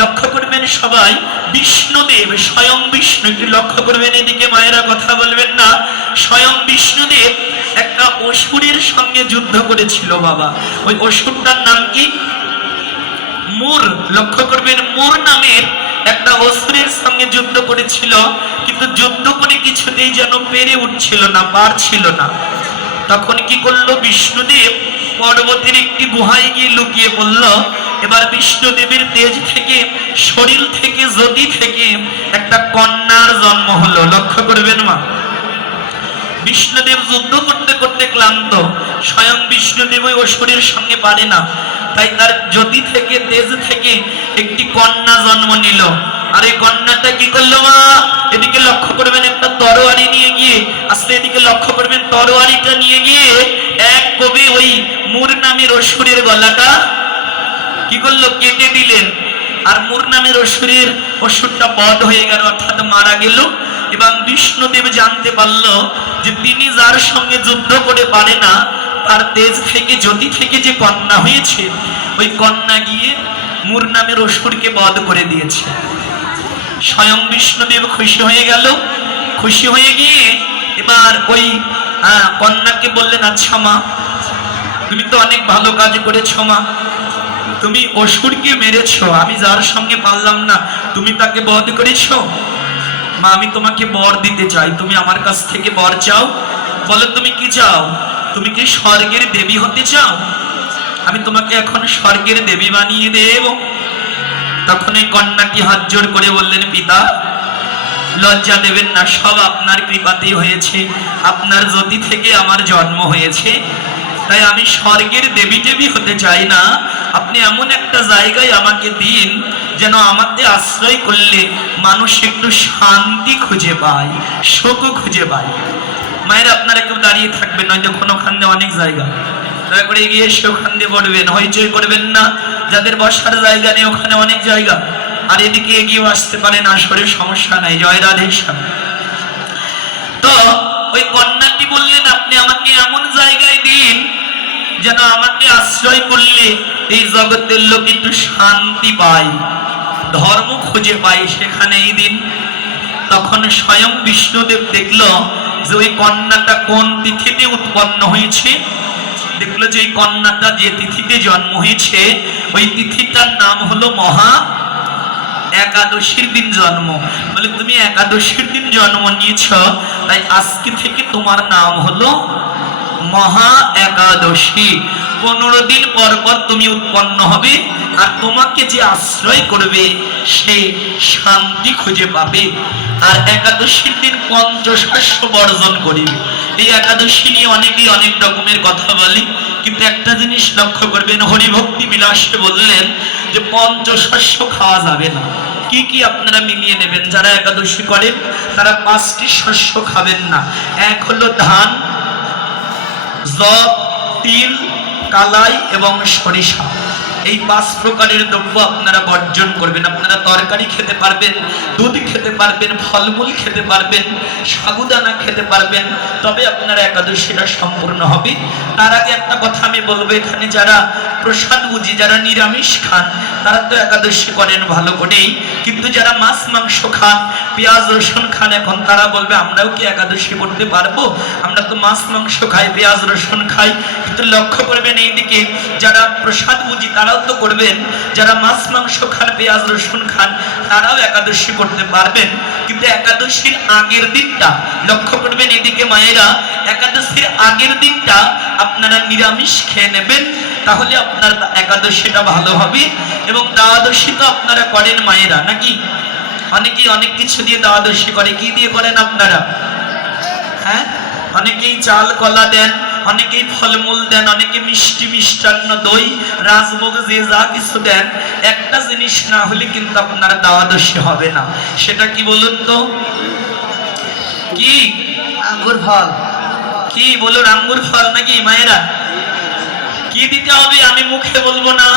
লক্ষ্য করবেন সবাই, বিষ্ণুদেব স্বয়ং বিষ্ণু, একটু লক্ষ্য করবেন এদিকে মায়েরা, কথা বলবেন না। স্বয়ং বিষ্ণুদেব একটা অসুরের সঙ্গে যুদ্ধ করেছিল বাবা। ওই অসুরটার নাম কি? মুর। লক্ষ্য করবেন, মুর নামের একটা অসুরের সঙ্গে যুদ্ধ করেছিল, কিন্তু যুদ্ধ করে কিছুতেই যেন পেরে উঠছিল না, পারছিল না। তখন কি করলো বিষ্ণুদেব? পর্বতের একটি গুহায় গিয়ে লুকিয়ে পড়ল। এবার বিষ্ণুদেবের তেজ থেকে, শরীর থেকে, জ্যোতি থেকে একটা কন্যার জন্ম হলো। লক্ষ্য করবেন মা, বিষ্ণুদেব যুদ্ধ করতে করতে ক্লান্ত, স্বয়ং বিষ্ণুদেব ওই অসুরের সঙ্গে পারে না, তাই তার জ্যোতি থেকে, তেজ থেকে একটি কন্যা জন্ম নিল। আর এই কন্যাটা কি করলো মা? এদিকে লক্ষ্য করবেন, একটা তরোয়ারি নিয়ে গিয়ে, আসলে এদিকে লক্ষ্য করবেন, তরোয়ারিটা নিয়ে গিয়ে এক কবি ওই মুর নামের অসুরের গলাটা কি করলো? কেটে দিলেন। আর মুর নামের অসুরটা বধ হয়ে গেল, অর্থাৎ মারা গেল। এবং বিষ্ণুদেব জানতে পারল যে তিনি যার সঙ্গে যুদ্ধ করে পারে না, তার তেজ থেকে, জ্যোতি থেকে যে কন্যা হয়েছে, ওই কন্যা গিয়ে মুর নামের অসুরকে বধ করে দিয়েছে। স্বয়ং বিষ্ণুদেব খুশি হয়ে গেল। খুশি হয়ে গিয়ে এবার ওই কন্যাকে বললেন, আচ্ছা মা, তুমি তো অনেক ভালো কাজ করেছ মা, তুমি অসুরকে মেরেছ, আমি যার সঙ্গে পারলাম না তুমি তাকে বধ করেছ। মা, আমি তোমাকে বর দিতে চাই, তুমি আমার কাছ থেকে বর চাও। বলো তুমি কি চাও? তুমি কি স্বর্গের দেবী হতে চাও? আমি তোমাকে এখন স্বর্গের দেবী বানিয়ে দেব। তখন এই কন্যাটি হাত জোড় করে বললেন, পিতা লজ্জা দেবেন না, সব আপনার কৃপাতেই হয়েছে, আপনার জ্যোতি থেকে আমার জন্ম হয়েছে, তাই আমি স্বর্গের দেবী দেবী হতে চাই না। আপনি এমন একটা জায়গায় আমাকে দিন যেন আমাকে আশ্রয় করলে মানুষ একটু শান্তি খুঁজে পায়, সুখ খুঁজে পায়। মায়ের আপনারা কেউ দাঁড়িয়ে থাকবেন, নয়তো কোনোখান দিয়ে অনেক জায়গা, দয়া করে এগিয়ে এসে ওখান দিয়ে বলবেন, হইচই করবেন না। যাদের বসার জায়গা নেই ওখানে অনেক জায়গা, আর এদিকে এগিয়ে আসতে পারেন, আসলে সমস্যা নাই। জয় রাধে শ্যাম। তো ওই কন্যাটি বললেন, আপনি আমাকে এমন জায়গায় দিন যেন আমাকে আশ্রয় করলে এই জগতের লোক একটু শান্তি পায়, ধর্ম খুঁজে পায়, সেখানেই দিন। তখন স্বয়ং বিষ্ণুদেব দেখলো যে ওই কন্যাটা কোন তিথিতে উৎপন্ন হয়েছে। দেখলো যে এই কন্যাটা যে তিথিতে জন্ম হয়েছে, ওই তিথিটার নাম হলো মহা একাদশীর দিন জন্ম। বলে, তুমি একাদশীর দিন জন্ম নিয়েছ, তাই আজকে থেকে তোমার নাম হলো মহা একাদশী। 15 দিন পর পর তুমি উৎপন্ন হবে, আর তোমাকে যে আশ্রয় করবে সে শান্তি খুঁজে পাবে। আর একাদশীর দিন পঞ্চশস্য বর্জন করিবে। এই একাদশী নিয়ে অনেকেই অনেক রকমের কথা বলে, কিন্তু একটা জিনিস লক্ষ্য করবেন, হরিভক্তি বিলাসে বললেন যে পঞ্চশস্য খাওয়া যাবে না। কি কি আপনারা মিলিয়ে নেবেন। যারা একাদশী করেন তারা 5টি শস্য খাবেন না। এক হলো ধান, জব, তিল, কালাই এবং সরিষা। এই 5 প্রকারের দ্রব্য আপনারা বর্জন করবেন। আপনারা তরকারি খেতে পারবেন, দুধ খেতে পারবেন, ফলমূল খেতে পারবেন, সাবুদানা খেতে পারবেন, তবে আপনারা একাদশীটা সম্পূর্ণ হবে। তার আগে একটা কথা আমি বলবো, এখানে যারা প্রসাদ বুঝি, যারা নিরামিষ খান, তারা তো একাদশী করেন ভালো করেই, কিন্তু যারা মাছ মাংস খান, পেঁয়াজ রসুন খান, এখন তারা বলবে আমরাও কি একাদশী করতে পারবো? আমরা তো মাছ মাংস খাই, পেঁয়াজ রসুন খাই। কিন্তু লক্ষ্য করবেন, এইদিকে যারা প্রসাদ বুঝি তারাও তো করবেন, যারা মাছ মাংস খান, পেঁয়াজ রসুন খান, তারাও একাদশী করতে পারবেন। কিন্তু একাদশীর আগের দিনটা লক্ষ্য করবেন, এদিকে মায়েরা, একাদশীর আগের দিনটা আপনারা নিরামিষ খেয়ে নেবেন, তাহলে আপনার একাদশীটা ভালো হবে। এবং দ্বাদশী তো আপনারা করেন মায়েরা, নাকি? অনেকেই অনেক কিছু দিয়ে দ্বাদশী করে। কি দিয়ে করেন আপনারা? হ্যাঁ, অনেকেই চাল কলা দেন, অনেকেই ফলমূল দেন, অনেকে মিষ্টি মিষ্টান্ন, দই, রাজভোগ, যে যা কিছু দেন। একটা জিনিস না হলে কিন্তু আপনারা দ্বাদশী হবে না। সেটা কি বলুন তো? কি? আঙ্গুর ফল। কি বলুন? আঙ্গুর ফল নাকি মায়েরা? কি দিতে হবে আমি মুখে বলবো না,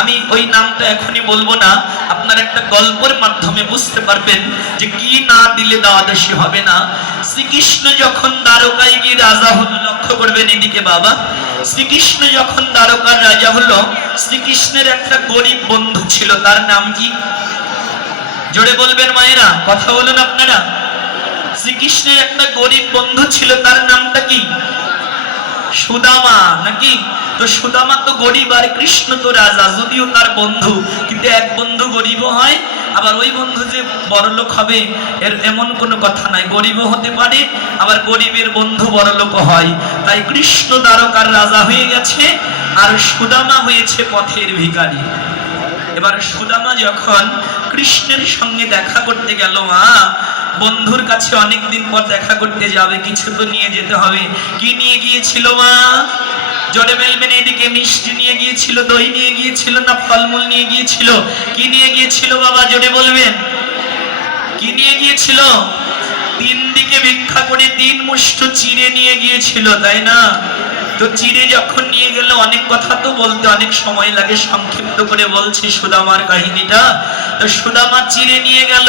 আমি ওই নামটা এখনই বলবো না, আপনার একটা গল্পের মাধ্যমে বুঝতে পারবেন যে কি না দিলে দেওয়া দেশি হবে না। শ্রীকৃষ্ণ যখন দ্বারকায় গিয়ে রাজা হলো, লক্ষ্য করবেন এদিকে বাবা, শ্রীকৃষ্ণ যখন দ্বারকার রাজা হলো, শ্রীকৃষ্ণের একটা গরিব বন্ধু ছিল, তার নাম কি? জোরে বলবেন মায়েরা, কথা বলুন আপনারা। শ্রীকৃষ্ণের একটা গরিব বন্ধু ছিল, তার নামটা কি? সুদামা, নাকি? তো সুদামা তো গরিব আর কৃষ্ণ তো রাজা, যদিও তার বন্ধু, কিন্তু এক বন্ধু গরিবও হয়, আবার ওই বন্ধু যে বড়লোক হবে এর এমন কোনো কথা নাই, গরিবও হতে পারে, আবার গরিবের বন্ধু বড়লোকও হয়। তাই কৃষ্ণ দ্বারকার রাজা হয়ে গেছে আর সুদামা হয়েছে পথের ভিখারি। এবার সুদামা যখন কৃষ্ণের সঙ্গে দেখা করতে গেল, মা বন্ধুর কাছে অনেকদিন পর দেখা করতে যাবে, কিছু তো নিয়ে যেতে হবে। কি নিয়ে গিয়েছিল মা? জোরে বলবেন এদিকে। মিষ্টি নিয়ে গিয়েছিল, দই নিয়ে গিয়েছিল, না ফলমূল নিয়ে গিয়েছিল? কি নিয়ে গিয়েছিল বাবা? জোরে বলবেন। কি নিয়ে গিয়েছিল? তিন দিকে ভিক্ষা করে 3 মুষ্ঠ চিড়ে নিয়ে গিয়েছিল, তাই না? তো চিড়ে যখন নিয়ে গেল, অনেক কথা তো বলতে অনেক সময় লাগে, সংক্ষিপ্ত করে বলছি সুদামার কাহিনীটা। তো সুদামা চিড়ে নিয়ে গেল,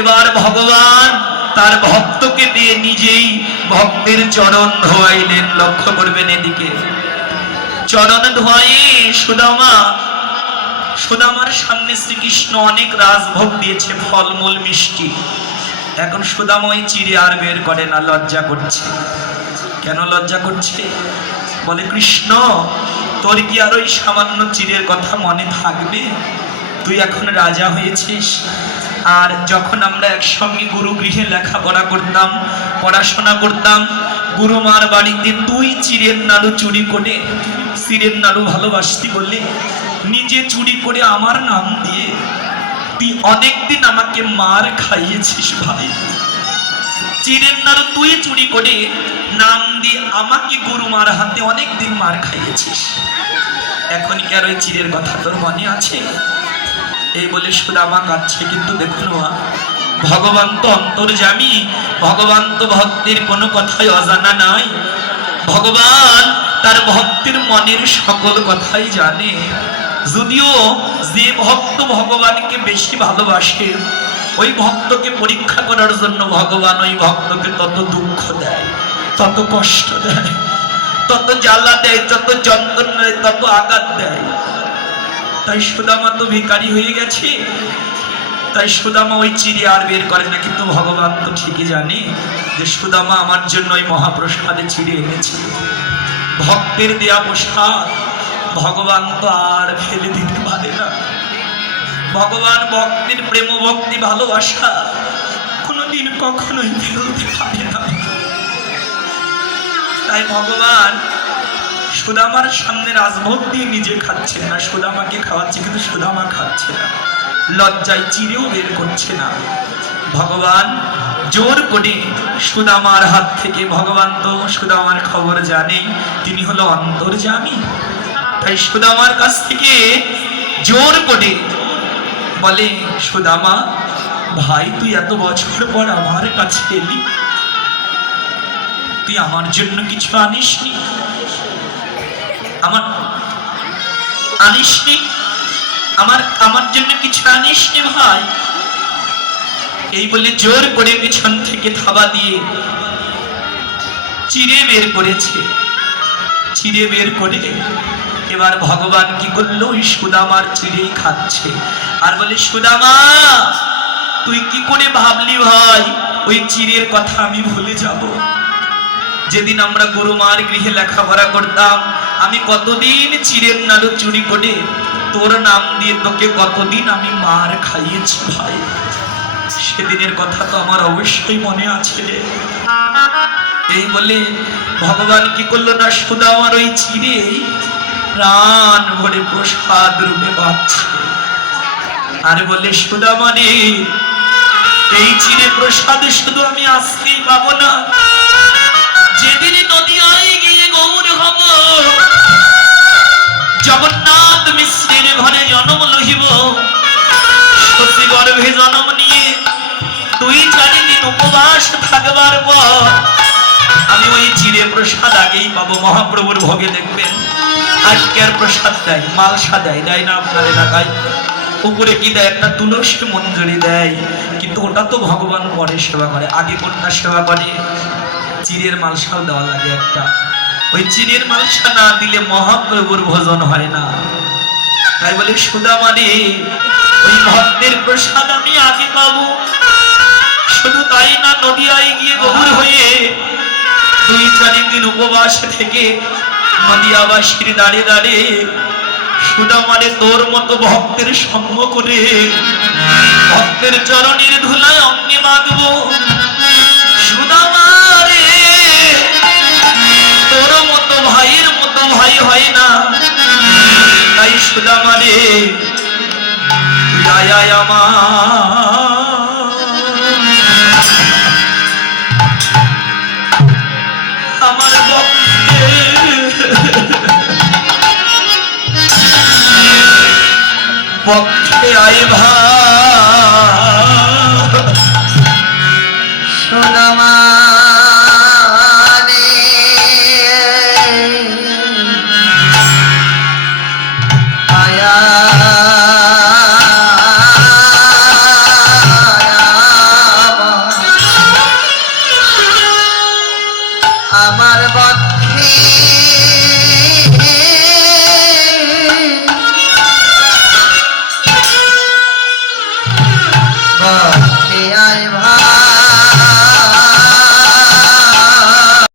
এবার ভগবান তার ভক্তকে দিয়ে নিজেই ভক্তের চরণ ধোয়াইলেন। লক্ষ্য করবেন এদিকে, চরণ ধোয়াই সুদামার সামনে শ্রীকৃষ্ণ অনেক রাজভোগ দিয়েছে, ফলমূল মিষ্টি। এখন সুদামা ওই চিড়ে আর বের করে না, লজ্জা করছে। কেন লজ্জা করছে? বলে কৃষ্ণ তোর কি আর ওই সামান্য চিড়ের কথা মনে থাকবে? তুই এখন রাজা হয়েছিস, আর যখন আমরা একসঙ্গে গুরু গৃহে লেখাপড়া করতাম, পড়াশোনা করতাম, গুরুমার বাড়িতে তুই চিড়ের নাড়ু চুরি করে, চিড়ের নাড়ু ভালোবাসতি বললে নিজে চুরি করে আমার নাম দিয়ে তুই অনেকদিন আমাকে মার খাইয়েছিস ভাই। চিড়ের নাড়ু তুই চুরি করে নাম দিয়ে আমাকে গুরুমার হাতে অনেকদিন মার খাইয়েছিস, এখন কি আর ওই চিড়ের কথা তোর মনে আছে? এই বলে সুদামা কাঁদছে। কিন্তু দেখুন মা, ভগবান তো অন্তর্যামী, ভগবান তো ভক্তের কোনো কথাই অজানা নাই। ভগবান তার ভক্তের মনের সকল কথাই জানে। যদিও যে ভক্ত ভগবানকে বেশি ভালোবাসে, ওই ভক্তকে পরীক্ষা করার জন্য ভগবান ওই ভক্তকে তত দুঃখ দেয়, তত কষ্ট দেয়, তত জ্বালা দেয়, তত যন্ত্রণা দেয়, তত আঘাত দেয়। তাই সুদামা তো ভিখারি হয়ে গেছে, তাই সুদামা ওই চিড়ে আর বের করে না। কিন্তু ভগবান তো ঠিকই জানে যে সুদামা আমার জন্য ওই মহাপ্রসাদে চিড়ে এনেছে, ভক্তের দেয়া প্রসাদ। ভগবান তো আর ফেলে দিতে পারে না। ভগবান ভক্তের প্রেম, ভক্তি, ভালোবাসা কোনোদিন কখনোই ফেলতে পারে না। তাই ভগবান সুদামার সামনে রাজভোগ দিয়ে নিজে খাচ্ছেন না, সুদামাকে খাওয়াচ্ছে, কিন্তু সুদামা খাচ্ছে না, লজ্জায় চিড়েও বের করছে না। ভগবান জোর করে সুদামার হাত থেকে, ভগবান তো সুদামার খবর জানেই, তিনি হলো অন্তর্যামী, তাই সুদামার কাছ থেকে জোর করে বলে, সুদামা ভাই তুই এত বছর পর আমার কাছে এলি, তুই আমার জন্য কিছু আনিসনি? আমার জন্য কিছু আনিসনি ভাই? এই বলে জোর করে পিছন থেকে থাবা দিয়ে চিড়ে বের করেছে। চিড়ে বের করে এবার ভগবান কি করলো, ওই সুদামার চিড়েই খাচ্ছে, আর বলে সুদামা তুই কি করে ভাবলি ভাই ওই চিড়ের কথা আমি ভুলে যাব? যেদিন আমরা গুরুমার গৃহে লেখাপড়া করতাম, আমি কতদিন চিড়ের নাড়ু চুরি করে তোর নাম দিয়ে তোকে কতদিন আমি মার খাইয়েছি ভাই, সেদিনের কথা তো আমার অবশ্যই মনে আছে রে। এই বলে ভগবান কি করলো না, সুদামার ওই চিড়ে প্রাণ ভরে প্রসাদ রূপে পাচ্ছে, আর বলে সুদামা রে এই চিড়ে প্রসাদ শুধু আমি আজকেই পাবো না, যেদিন নদিয়ায় গিয়ে গৌর হব, জগন্নাথ মিশ্রের ঘরে জন্ম লহিব, শশী গর্ভে জন্ম নিয়ে 2-4 দিন উপবাস থাকবার পর আমি ওই চিড়ে প্রসাদ আগেই পাবো। মহাপ্রভুর ভোগে দেখবেন আজকের প্রসাদ দেয়, মালসা দেয়, দেয় না আপনার এলাকায়? উপরে কি দেয়? একটা তুলসী মঞ্জুরি দেয়। কিন্তু ওটা তো ভগবান পরে সেবা করে, আগে কোনটা সেবা করে? চিড়ের মালসাও দেওয়া লাগে একটা। ওই চিড়ের মালসা না দিলে মহাপ্রভুর ভোজন হয় না। তাই বলে সুদামা রে, ওই ভক্তের প্রসাদ আমি আগে পাবো। শুধু তাই না, নদিয়ায় গিয়ে গভীর হয়ে 2-4 দিন উপবাস থেকে নদিয়াবাসীর দাঁড়ে দাঁড়িয়ে সুদামারে তোর মতো ভক্তের সঙ্গ করে ভক্তের চরণের ধুলায় অঙ্গে মাগবো। সুদামারে, তোর মতো ভাইয়ের মতো ভাই হয় না। তাই সুদামারে, তুই আয় আয় আমার পক্ষে আয় সুদামা আমার পক্ষে আয় ভাই